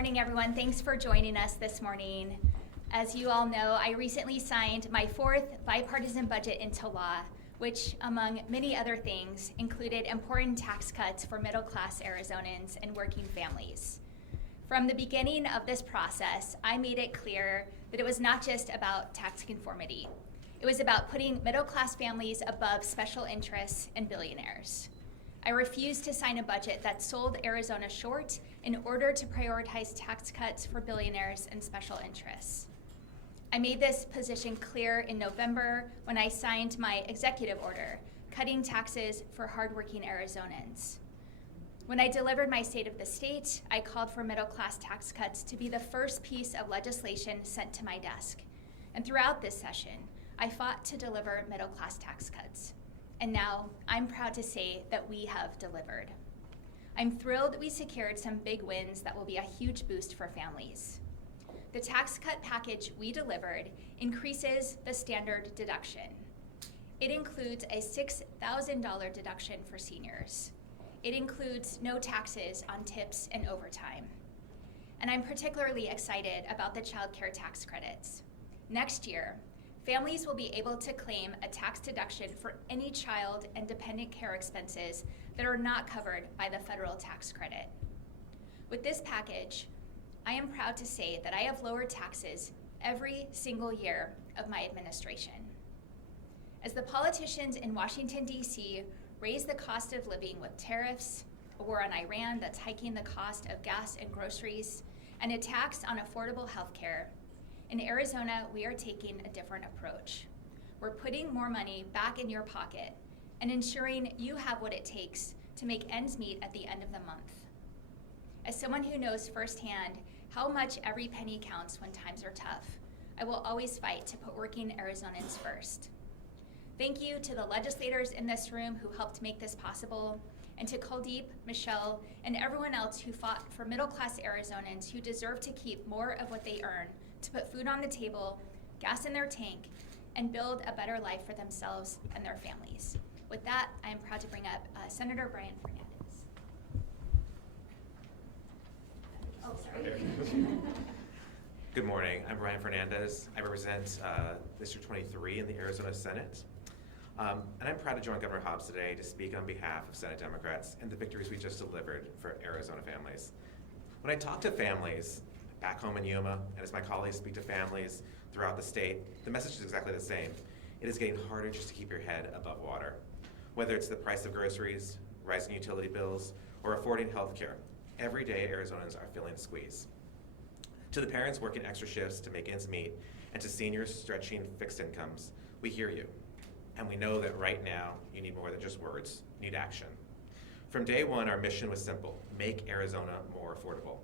morning, everyone. Thanks for joining us this morning. As you all know, I recently signed my fourth bipartisan budget into law, which, among many other things, included important tax cuts for middle-class Arizonans and working families. From the beginning of this process, I made it clear that it was not just about tax conformity. It was about putting middle-class families above special interests and billionaires. I refused to sign a budget that sold Arizona short in order to prioritize tax cuts for billionaires and special interests. I made this position clear in November when I signed my executive order, cutting taxes for hardworking Arizonans. When I delivered my State of the State, I called for middle-class tax cuts to be the first piece of legislation sent to my desk. And throughout this session, I fought to deliver middle-class tax cuts. And now, I'm proud to say that we have delivered. I'm thrilled we secured some big wins that will be a huge boost for families. The tax cut package we delivered increases the standard deduction. It includes a $6,000 deduction for seniors. It includes no taxes on tips and overtime. And I'm particularly excited about the child care tax credits. Next year, families will be able to claim a tax deduction for any child and dependent care expenses that are not covered by the federal tax credit. With this package, I am proud to say that I have lowered taxes every single year of my administration. As the politicians in Washington, D.C. raise the cost of living with tariffs, a war on Iran that's hiking the cost of gas and groceries, and a tax on affordable health care, in Arizona, we are taking a different approach. We're putting more money back in your pocket and ensuring you have what it takes to make ends meet at the end of the month. As someone who knows firsthand how much every penny counts when times are tough, I will always fight to put working Arizonans first. Thank you to the legislators in this room who helped make this possible, and to Kuldeep, Michelle, and everyone else who fought for middle-class Arizonans who deserve to keep more of what they earn to put food on the table, gas in their tank, and build a better life for themselves and their families. With that, I am proud to bring up Senator Brian Fernandez. Oh, sorry. Good morning, I'm Brian Fernandez. I represent District 23 in the Arizona Senate. And I'm proud to join Governor Hobbs today to speak on behalf of Senate Democrats and the victories we just delivered for Arizona families. When I talk to families back home in Yuma, and as my colleagues speak to families throughout the state, the message is exactly the same. It is getting harder just to keep your head above water. Whether it's the price of groceries, rising utility bills, or affording health care, every day Arizonans are feeling the squeeze. To the parents working extra shifts to make ends meet, and to seniors stretching fixed incomes, we hear you. And we know that right now, you need more than just words, you need action. From day one, our mission was simple: make Arizona more affordable.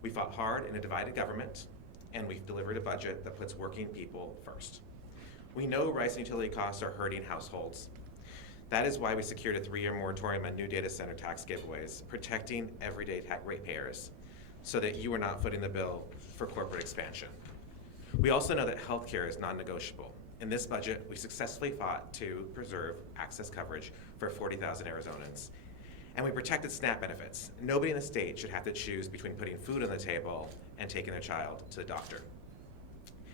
We fought hard in a divided government, and we've delivered a budget that puts working people first. We know rising utility costs are hurting households. That is why we secured a 3-year moratorium on new data center tax giveaways, protecting everyday ratepayers, so that you are not footing the bill for corporate expansion. We also know that healthcare is non-negotiable. In this budget, we successfully fought to preserve access coverage for 40,000 Arizonans. And we protected SNAP benefits. Nobody in the state should have to choose between putting food on the table and taking their child to the doctor.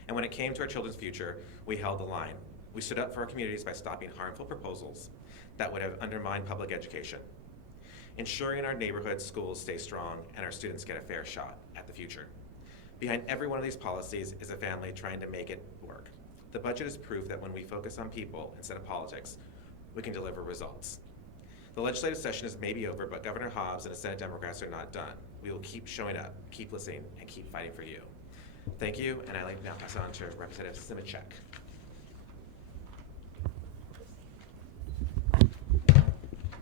And when it came to our children's future, we held the line. We stood up for our communities by stopping harmful proposals that would have undermined public education, ensuring our neighborhood schools stay strong and our students get a fair shot at the future. Behind every one of these policies is a family trying to make it work. The budget is proof that when we focus on people instead of politics, we can deliver results. The legislative session is maybe over, but Governor Hobbs and the Senate Democrats are not done. We will keep showing up, keep listening, and keep fighting for you. Thank you, and I'd like to now pass it on to Representative Simicek.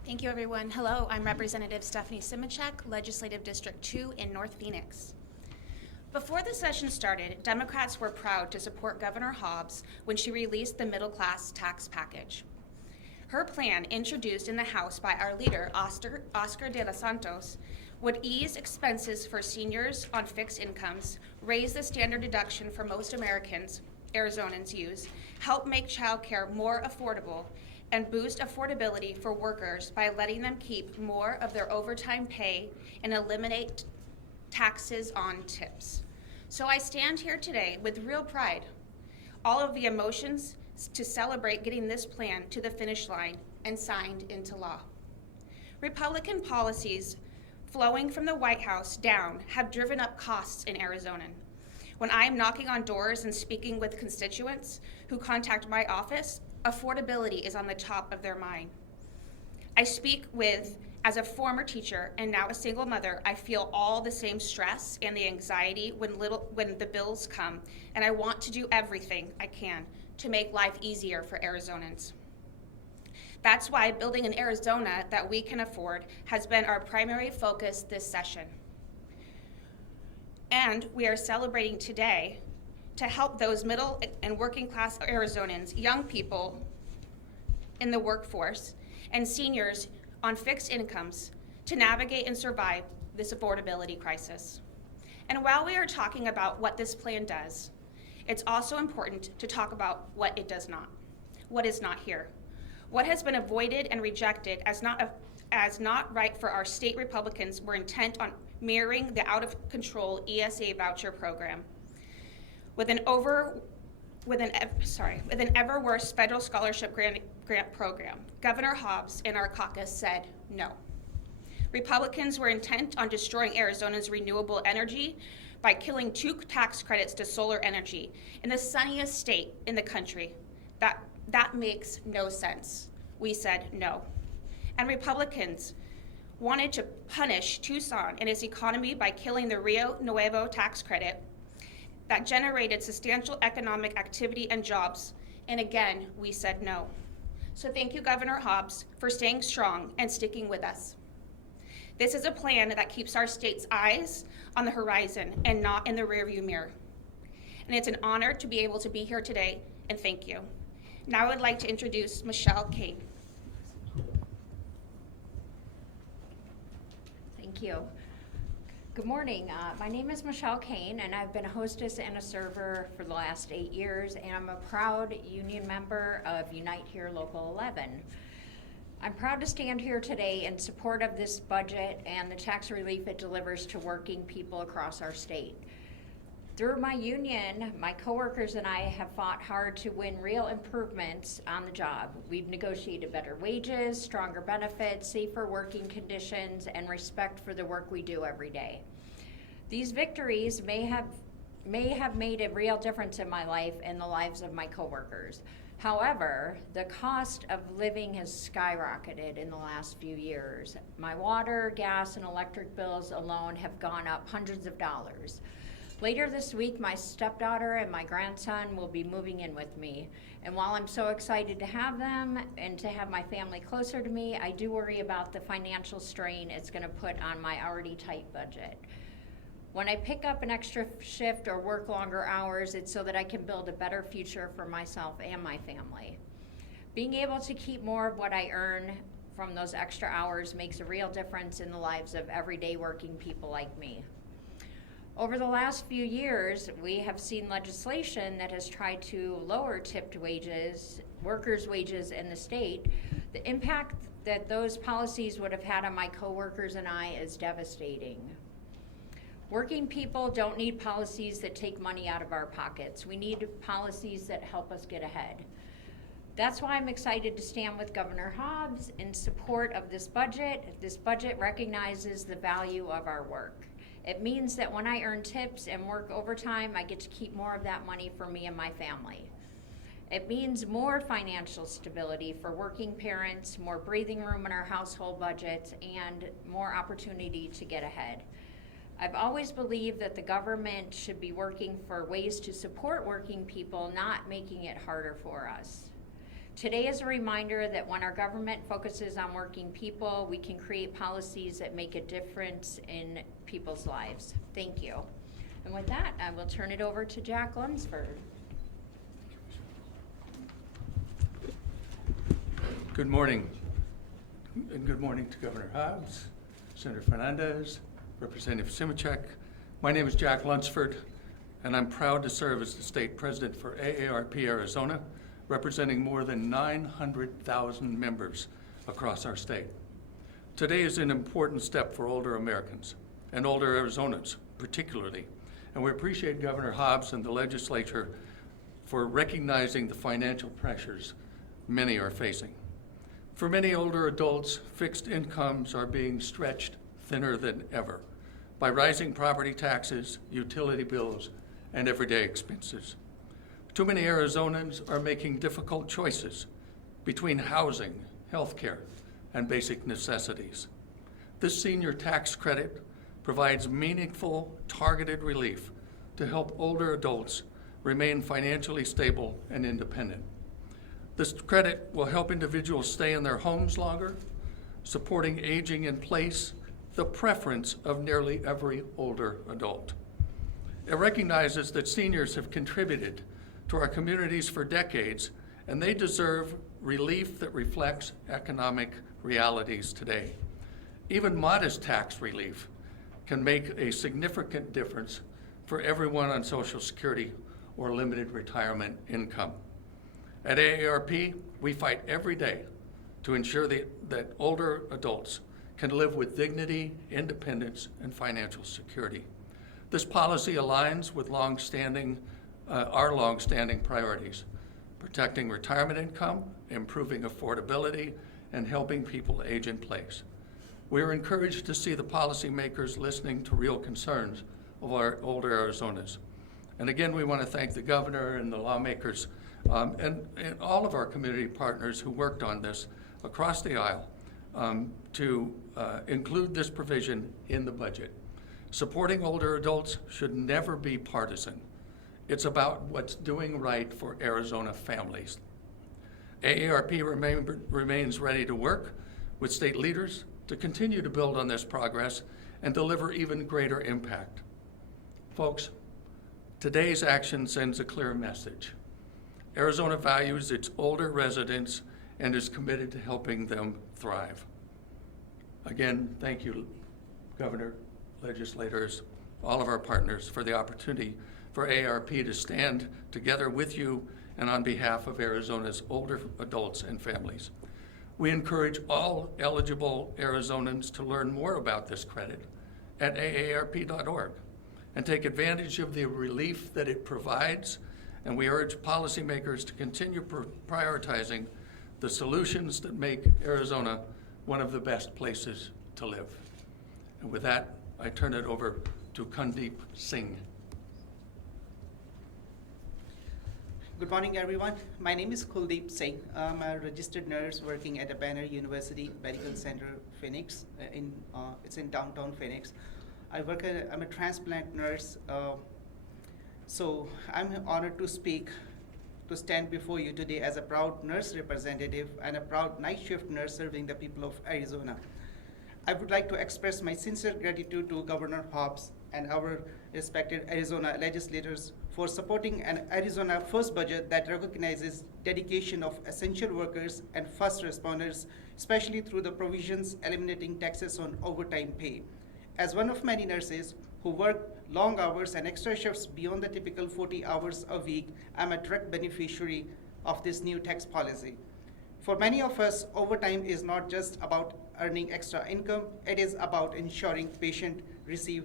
Thank you, everyone. Hello, I'm Representative Stephanie Simicek, Legislative District 2 in North Phoenix. Before the session started, Democrats were proud to support Governor Hobbs when she released the middle-class tax package. Her plan, introduced in the House by our leader, Oscar de los Santos, would ease expenses for seniors on fixed incomes, raise the standard deduction for most Arizonans use, help make childcare more affordable, and boost affordability for workers by letting them keep more of their overtime pay and eliminate taxes on tips. So I stand here today with real pride, all of the emotions to celebrate getting this plan to the finish line and signed into law. Republican policies flowing from the White House down have driven up costs in Arizona. When I am knocking on doors and speaking with constituents who contact my office, affordability is on the top of their mind. I speak with, as a former teacher and now a single mother, I feel all the same stress and the anxiety when the bills come, and I want to do everything I can to make life easier for Arizonans. That's why building an Arizona that we can afford has been our primary focus this session. And we are celebrating today to help those middle and working class Arizonans, young people in the workforce, and seniors on fixed incomes to navigate and survive this affordability crisis. And while we are talking about what this plan does, it's also important to talk about what it does not, what is not here. What has been avoided and rejected as not right for our state Republicans were intent on mirroring the out-of-control ESA voucher program. With an ever worse federal scholarship grant program, Governor Hobbs and our caucus said no. Republicans were intent on destroying Arizona's renewable energy by killing 2 tax credits to solar energy in the sunniest state in the country. That makes no sense. We said no. And Republicans wanted to punish Tucson and its economy by killing the Rio Nuevo tax credit that generated substantial economic activity and jobs. And again, we said no. So thank you, Governor Hobbs, for staying strong and sticking with us. This is a plan that keeps our state's eyes on the horizon and not in the rearview mirror. And it's an honor to be able to be here today, and thank you. Now I would like to introduce Michelle Kane. Thank you. Good morning. My name is Michelle Kane, and I've been a hostess and a server for the last 8 years, and I'm a proud union member of Unite Here Local 11. I'm proud to stand here today in support of this budget and the tax relief it delivers to working people across our state. Through my union, my coworkers and I have fought hard to win real improvements on the job. We've negotiated better wages, stronger benefits, safer working conditions, and respect for the work we do every day. These victories may have made a real difference in my life and the lives of my coworkers. However, the cost of living has skyrocketed in the last few years. My water, gas, and electric bills alone have gone up hundreds of dollars. Later this week, my stepdaughter and my grandson will be moving in with me. And while I'm so excited to have them and to have my family closer to me, I do worry about the financial strain it's going to put on my already tight budget. When I pick up an extra shift or work longer hours, it's so that I can build a better future for myself and my family. Being able to keep more of what I earn from those extra hours makes a real difference in the lives of everyday working people like me. Over the last few years, we have seen legislation that has tried to lower tipped wages, workers' wages in the state. The impact that those policies would have had on my coworkers and I is devastating. Working people don't need policies that take money out of our pockets. We need policies that help us get ahead. That's why I'm excited to stand with Governor Hobbs in support of this budget. This budget recognizes the value of our work. It means that when I earn tips and work overtime, I get to keep more of that money for me and my family. It means more financial stability for working parents, more breathing room in our household budgets, and more opportunity to get ahead. I've always believed that the government should be working for ways to support working people, not making it harder for us. Today is a reminder that when our government focuses on working people, we can create policies that make a difference in people's lives. Thank you. And with that, I will turn it over to Jack Lunsford. Good morning, and good morning to Governor Hobbs, Senator Fernandez, Representative Simicek. My name is Jack Lunsford, and I'm proud to serve as the state president for AARP Arizona, representing more than 900,000 members across our state. Today is an important step for older Americans and older Arizonans particularly. And we appreciate Governor Hobbs and the legislature for recognizing the financial pressures many are facing. For many older adults, fixed incomes are being stretched thinner than ever by rising property taxes, utility bills, and everyday expenses. Too many Arizonans are making difficult choices between housing, healthcare, and basic necessities. This senior tax credit provides meaningful, targeted relief to help older adults remain financially stable and independent. This credit will help individuals stay in their homes longer, supporting aging in place, the preference of nearly every older adult. It recognizes that seniors have contributed to our communities for decades, and they deserve relief that reflects economic realities today. Even modest tax relief can make a significant difference for everyone on Social Security or limited retirement income. At AARP, we fight every day to ensure that older adults can live with dignity, independence, and financial security. This policy aligns with our long-standing priorities: protecting retirement income, improving affordability, and helping people age in place. We are encouraged to see the policymakers listening to real concerns of our older Arizonas. And again, we want to thank the governor and the lawmakers and all of our community partners who worked on this across the aisle to include this provision in the budget. Supporting older adults should never be partisan. It's about what's doing right for Arizona families. AARP remains ready to work with state leaders to continue to build on this progress and deliver even greater impact. Folks, today's action sends a clear message. Arizona values its older residents and is committed to helping them thrive. Again, thank you, Governor, legislators, all of our partners, for the opportunity for AARP to stand together with you and on behalf of Arizona's older adults and families. We encourage all eligible Arizonans to learn more about this credit at aarp.org and take advantage of the relief that it provides, and we urge policymakers to continue prioritizing the solutions that make Arizona one of the best places to live. And with that, I turn it over to Kundeep Singh. Good morning, everyone. My name is Kuldeep Singh. I'm a registered nurse working at the Banner University Medical Center, Phoenix. It's in downtown Phoenix. I'm a transplant nurse. So I'm honored to stand before you today as a proud nurse representative and a proud night shift nurse serving the people of Arizona. I would like to express my sincere gratitude to Governor Hobbs and our respected Arizona legislators for supporting an Arizona first budget that recognizes dedication of essential workers and first responders, especially through the provisions eliminating taxes on overtime pay. As one of many nurses who work long hours and extra shifts beyond the typical 40 hours a week, I'm a direct beneficiary of this new tax policy. For many of us, overtime is not just about earning extra income, it is about ensuring patients receive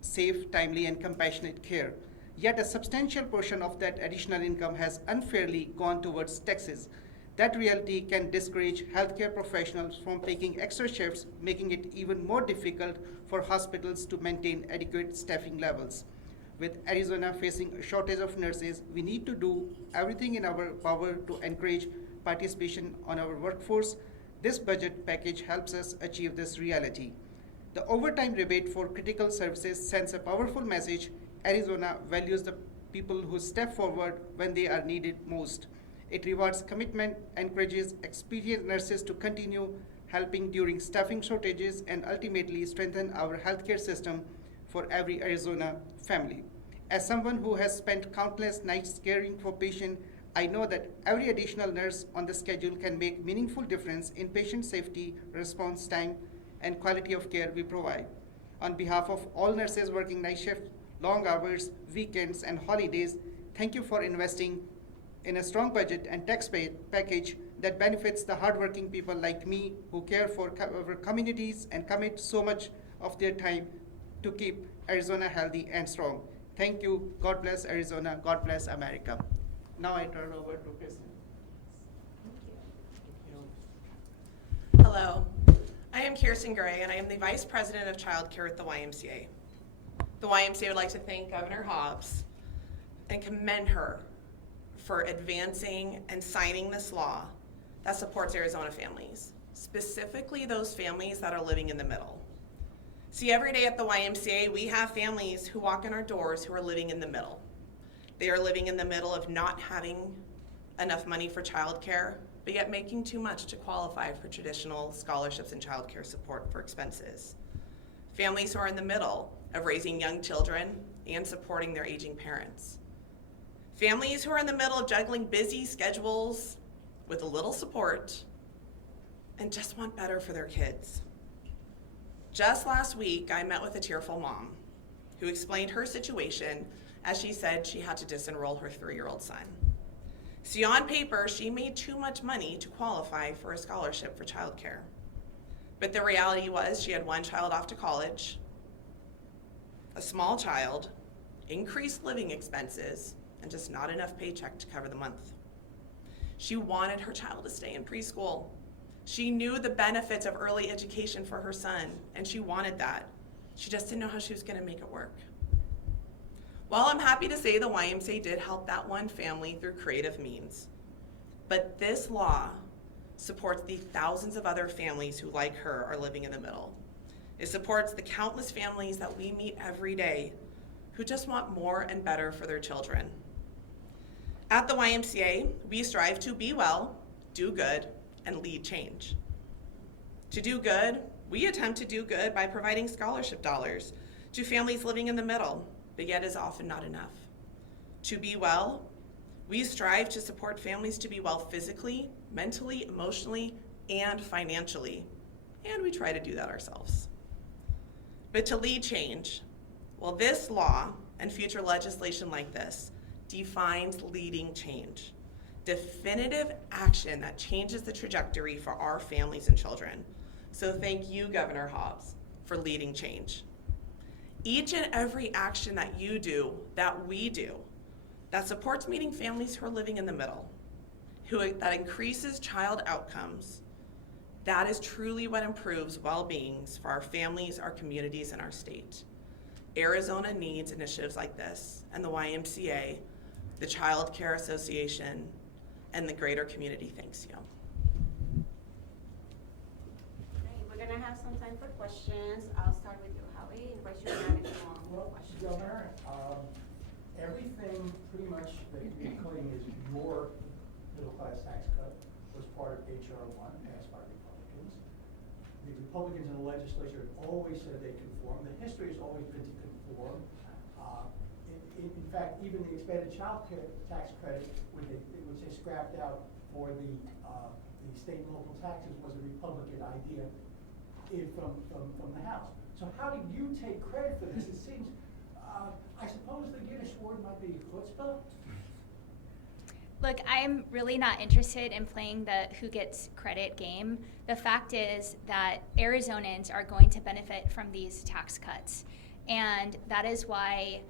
safe, timely, and compassionate care. Yet a substantial portion of that additional income has unfairly gone towards taxes. That reality can discourage healthcare professionals from taking extra shifts, making it even more difficult for hospitals to maintain adequate staffing levels. With Arizona facing a shortage of nurses, we need to do everything in our power to encourage participation on our workforce. This budget package helps us achieve this reality. The overtime rebate for critical services sends a powerful message. Arizona values the people who step forward when they are needed most. It rewards commitment, encourages experienced nurses to continue helping during staffing shortages, and ultimately strengthen our healthcare system for every Arizona family. As someone who has spent countless nights caring for patients, I know that every additional nurse on the schedule can make meaningful difference in patient safety, response time, and quality of care we provide. On behalf of all nurses working night shift, long hours, weekends, and holidays, thank you for investing in a strong budget and tax package that benefits the hardworking people like me who care for our communities and commit so much of their time to keep Arizona healthy and strong. Thank you. God bless Arizona. God bless America. Now I turn over to Kristen. Hello, I am Kirsten Gray, and I am the Vice President of Child Care at the YMCA. The YMCA would like to thank Governor Hobbs and commend her for advancing and signing this law that supports Arizona families, specifically those families that are living in the middle. See, every day at the YMCA, we have families who walk in our doors who are living in the middle. They are living in the middle of not having enough money for childcare, but yet making too much to qualify for traditional scholarships and childcare support for expenses. Families who are in the middle of raising young children and supporting their aging parents. Families who are in the middle of juggling busy schedules with a little support and just want better for their kids. Just last week, I met with a tearful mom who explained her situation as she said she had to disenroll her 3-year-old son. See, on paper, she made too much money to qualify for a scholarship for childcare. But the reality was she had one child off to college, a small child, increased living expenses, and just not enough paycheck to cover the month. She wanted her child to stay in preschool. She knew the benefits of early education for her son, and she wanted that. She just didn't know how she was going to make it work. Well, I'm happy to say the YMCA did help that one family through creative means. But this law supports the thousands of other families who, like her, are living in the middle. It supports the countless families that we meet every day who just want more and better for their children. At the YMCA, we strive to be well, do good, and lead change. To do good, we attempt to do good by providing scholarship dollars to families living in the middle, but yet is often not enough. To be well, we strive to support families to be well physically, mentally, emotionally, and financially, and we try to do that ourselves. But to lead change, well, this law and future legislation like this defines leading change. Definitive action that changes the trajectory for our families and children. So thank you, Governor Hobbs, for leading change. Each and every action that you do, that we do, that supports meeting families who are living in the middle, that increases child outcomes, that is truly what improves well-beings for our families, our communities, and our state. Arizona needs initiatives like this, and the YMCA, the Child Care Association, and the greater community thanks you. Okay, we're gonna have some time for questions. I'll start with you, Howie, and raise your hand if you want more questions. Governor, everything pretty much that you're claiming is your middle class tax cut was part of HR 1 passed by Republicans. The Republicans in the legislature have always said they conform. The history has always been to conform. In fact, even the expanded child care tax credit, which they scrapped out for the state and local taxes, was a Republican idea from the House. So how do you take credit for this? It seems, I suppose the Yiddish word might be chutzpah. Look, I'm really not interested in playing the who gets credit game. The fact is that Arizonans are going to benefit from these tax cuts. And that is why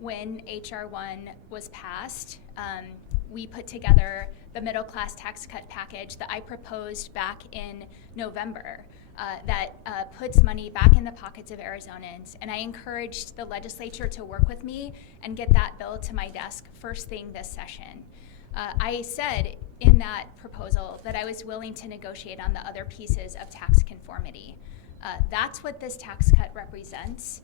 when HR 1 was passed, we put together the middle class tax cut package that I proposed back in November that puts money back in the pockets of Arizonans. And I encouraged the legislature to work with me and get that bill to my desk first thing this session. I said in that proposal that I was willing to negotiate on the other pieces of tax conformity. That's what this tax cut represents.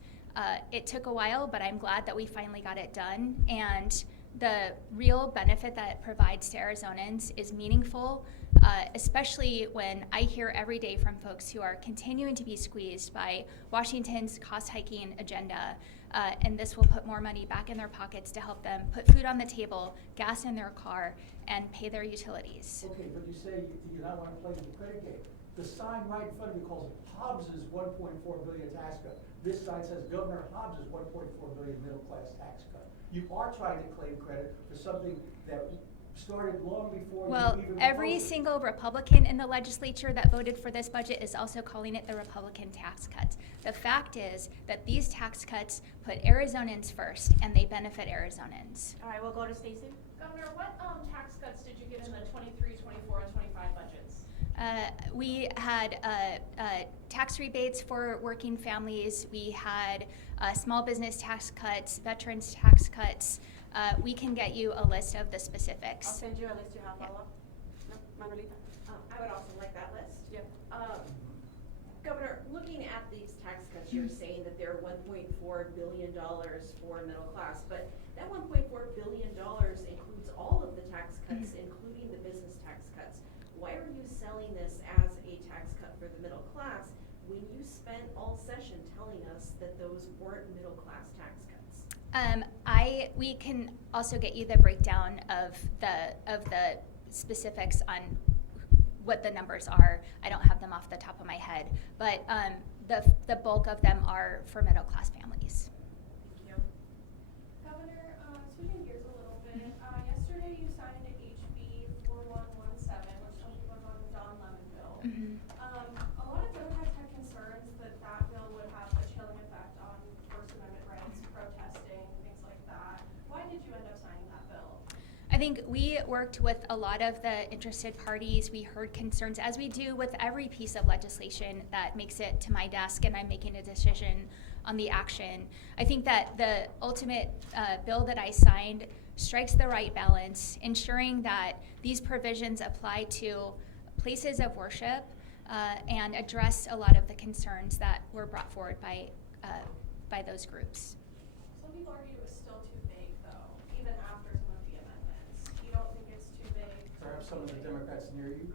It took a while, but I'm glad that we finally got it done. And the real benefit that it provides to Arizonans is meaningful, especially when I hear every day from folks who are continuing to be squeezed by Washington's cost hiking agenda. And this will put more money back in their pockets to help them put food on the table, gas in their car, and pay their utilities. Okay, but you say you don't want to play the credit game. The sign right in front of you calls it Hobbs' $1.4 billion tax cut. This sign says Governor Hobbs' $1.4 billion middle class tax cut. You are trying to claim credit for something that started long before. Well, you even every proposed it. single Republican in the legislature that voted for this budget is also calling it the Republican tax cuts. The fact is that these tax cuts put Arizonans first, and they benefit Arizonans. All right, we'll go to Stacy. Governor, what tax cuts did you get in the 23, 24, and 25 budgets? We had tax rebates for working families. We had small business tax cuts, veterans tax cuts. We can get you a list of the I'll specifics. send you a list. You have Yeah. follow-up? No, Manuelita? I would also like that list. Yeah. Governor, looking at these tax cuts, you're saying that they're $1.4 billion for middle class, but that $1.4 billion includes all of the tax cuts, including the business tax cuts. Why are you selling this as a tax cut for the middle class when you spent all session telling us that those weren't middle class tax cuts? We can also get you the breakdown of the specifics on what the numbers are. I don't have them off the top of my head, but the bulk of them are for middle class families. Thank you. Governor, switching gears a little bit, yesterday you signed HB 4117, which some people know as the Don Lemon bill. Mhm. A lot of Democrats had concerns that that bill would have a chilling effect on First Amendment rights, protesting, things like that. Why did you end up signing that bill? I think we worked with a lot of the interested parties. We heard concerns, as we do with every piece of legislation that makes it to my desk and I'm making a decision on the action. I think that the ultimate bill that I signed strikes the right balance, ensuring that these provisions apply to places of worship and address a lot of the concerns that were brought forward by those groups. Some people argue it was still too vague, though, even after some of the amendments. You don't think it's too vague? Perhaps some of the Democrats near you.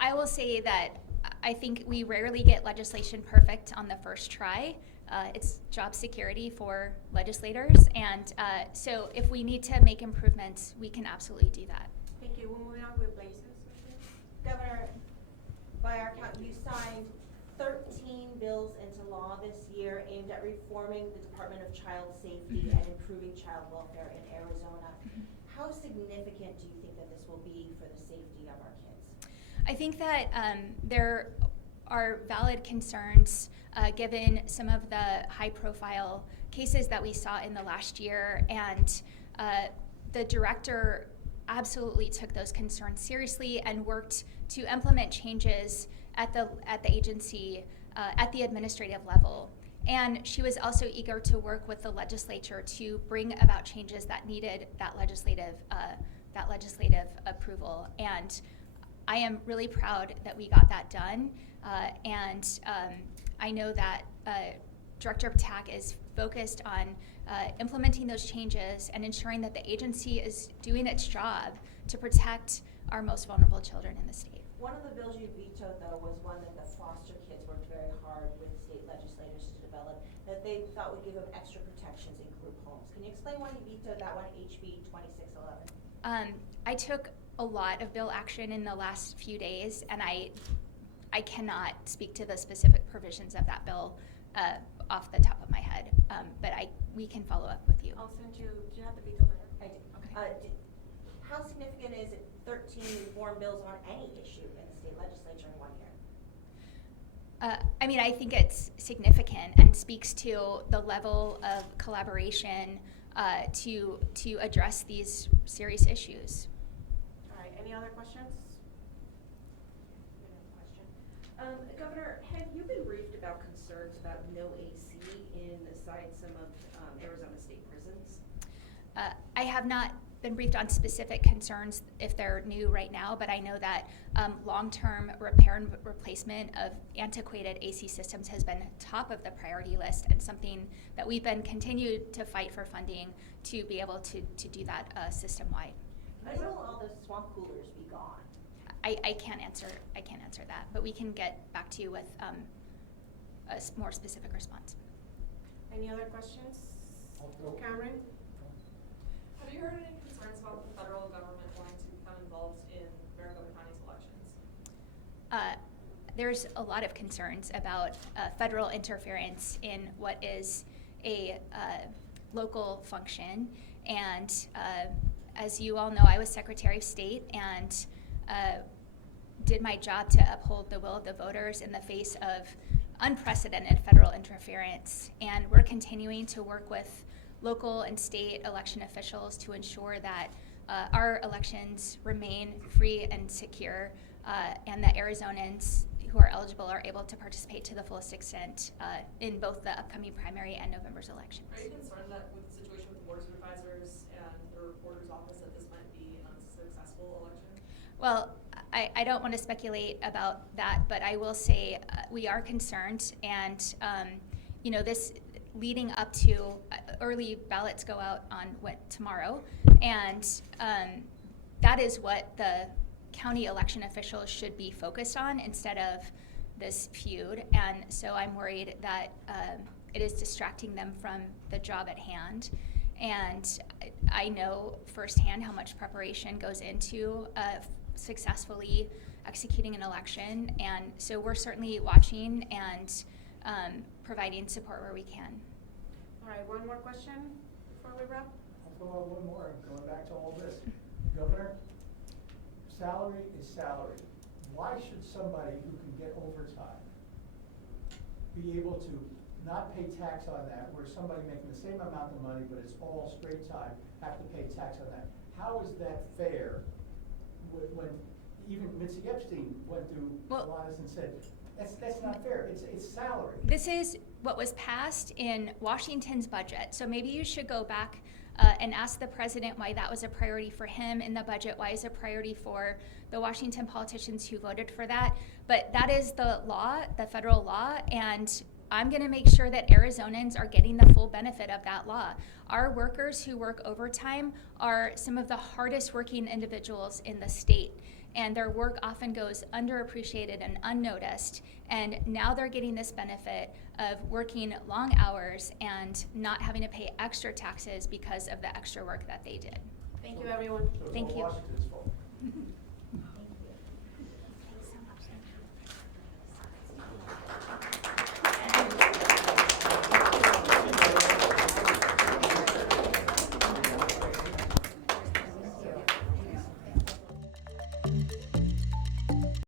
I will say that I think we rarely get legislation perfect on the first try. It's job security for legislators, and so if we need to make improvements, we can absolutely do that. Thank you. We're moving on with places. Governor, by our count, you signed 13 bills into law this year aimed at reforming the Department of Child Safety and improving child welfare in Arizona. How significant do you think that this will be for the safety of our kids? I think that there are valid concerns given some of the high-profile cases that we saw in the last year, and the director absolutely took those concerns seriously and worked to implement changes at the agency at the administrative level. And she was also eager to work with the legislature to bring about changes that needed that legislative approval. And I am really proud that we got that done. I know that Director Ptak is focused on implementing those changes and ensuring that the agency is doing its job to protect our most vulnerable children in the state. One of the bills you vetoed, though, was one that the foster kids worked very hard with state legislators to develop, that they thought would give them extra protections in group homes. Can you explain why you vetoed that one, HB 2611? I took a lot of bill action in the last few days, and I cannot speak to the specific provisions of that bill off the top of my head, but we can follow up with you. I'll send you, do you have the veto letter? I do. Okay. How significant is it 13 reform bills on any issue in the state legislature in 1 year? I think it's significant and speaks to the level of collaboration to address these serious issues. All right, any other questions? Governor, have you been briefed about concerns about no AC inside some of Arizona state prisons? I have not been briefed on specific concerns if they're new right now, but I know that long-term repair and replacement of antiquated AC systems has been top of the priority list and something that we've been continued to fight for funding to be able to do that system-wide. When will all the swamp coolers be gone? I can't answer that, but we can get back to you with a more specific response. Any other questions? Cameron? Have you heard any concerns about the federal government wanting to become involved in Maricopa County's elections? There's a lot of concerns about federal interference in what is a local function, and As you all know, I was Secretary of State and did my job to uphold the will of the voters in the face of unprecedented federal interference. And we're continuing to work with local and state election officials to ensure that our elections remain free and secure, and that Arizonans who are eligible are able to participate to the fullest extent in both the upcoming primary and November's elections. Are you concerned that with the situation with the board supervisors and the reporter's office that this might be an unsuccessful election? Well, I don't want to speculate about that, but I will say we are concerned, and this leading up to early ballots go out on tomorrow, and that is what the county election officials should be focused on instead of this feud. And so I'm worried that it is distracting them from the job at hand. And I know firsthand how much preparation goes into successfully executing an election. And so we're certainly watching and providing support where we can. All right, one more question before we wrap? I'll throw out one more, going back to all this. Governor, salary is salary. Why should somebody who can get overtime be able to not pay tax on that, where somebody making the same amount of money, but it's all straight time, have to pay tax on that? How is that fair when even Mitzi Epstein went to Alana's and said, that's not fair, it's salary. This is what was passed in Washington's budget. So maybe you should go back and ask the president why that was a priority for him in the budget, why is it a priority for the Washington politicians who voted for that. But that is the law, the federal law, and I'm going to make sure that Arizonans are getting the full benefit of that law. Our workers who work overtime are some of the hardest working individuals in the state, and their work often goes underappreciated and unnoticed, and now they're getting this benefit of working long hours and not having to pay extra taxes because of the extra work that they did. Thank you, everyone. So it's Thank all you. Washington's fault.